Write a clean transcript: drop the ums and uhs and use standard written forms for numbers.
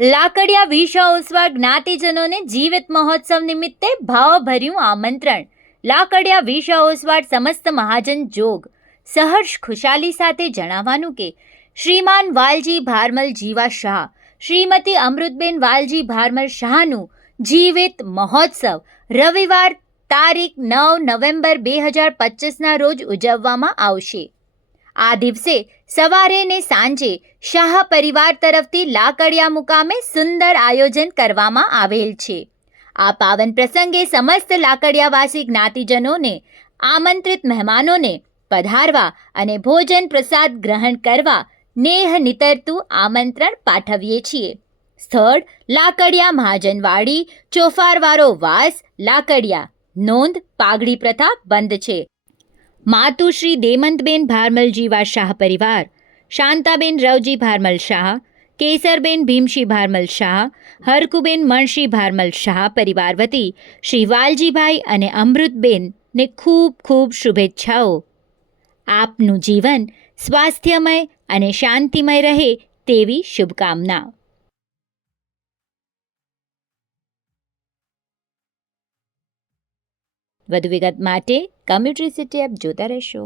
લાકડિયા વિષયોત્સવ જ્ઞાતિજનોને જીવિત મહોત્સવ નિમિત્તે ભાવભર્યું આમંત્રણ. લાકડિયા વિષયોત્સવ સમસ્ત મહાજન જોગ સહર્ષ ખુશાલી સાથે જણાવવાનું કે શ્રીમાન વાલજી ભારમલ જીવા શાહ, શ્રીમતી અમૃતબેન વાલજી ભારમલ શાહનું જીવિત મહોત્સવ રવિવાર તારીખ 9 નવેમ્બર 2025ના રોજ ઉજવવામાં આવશે. આ દિવસે સવારે ને સાંજે શાહ પરિવાર તરફથી લાકડિયા મુકામે સુંદર આયોજન કરવામાં આવેલ છે. આ પાવન પ્રસંગે સમસ્ત લાકડિયાવાસી જ્ઞાતિજનોને આમંત્રિત મહેમાનોને પધારવા અને ભોજન પ્રસાદ ગ્રહણ કરવા નેહ નિતરતું આમંત્રણ પાઠવીએ છીએ. સ્થળ લાકડિયા મહાજનવાડી, ચોફારવાળો વાસ, લાકડિયા. નોંધ: પાઘડી પ્રથા બંધ છે. માતુશ્રી દેમંતબેન ભારમલ જીવા શાહ પરિવાર, શાંતાબેન રવજી ભારમલ શાહ, કેસરબેન ભીમશી ભારમલ શાહ, હરકુબેન મણશી ભારમલ શાહ પરિવાર વતી શ્રી વાલજીભાઈ અને અમૃતબેનને ખૂબ ખૂબ શુભેચ્છાઓ. આપનું જીવન સ્વાસ્થ્યમય અને શાંતિમય રહે તેવી શુભકામના. વધુ વિગત માટે કમ્યુનિટી સિટી એપ જોતા રહેશો.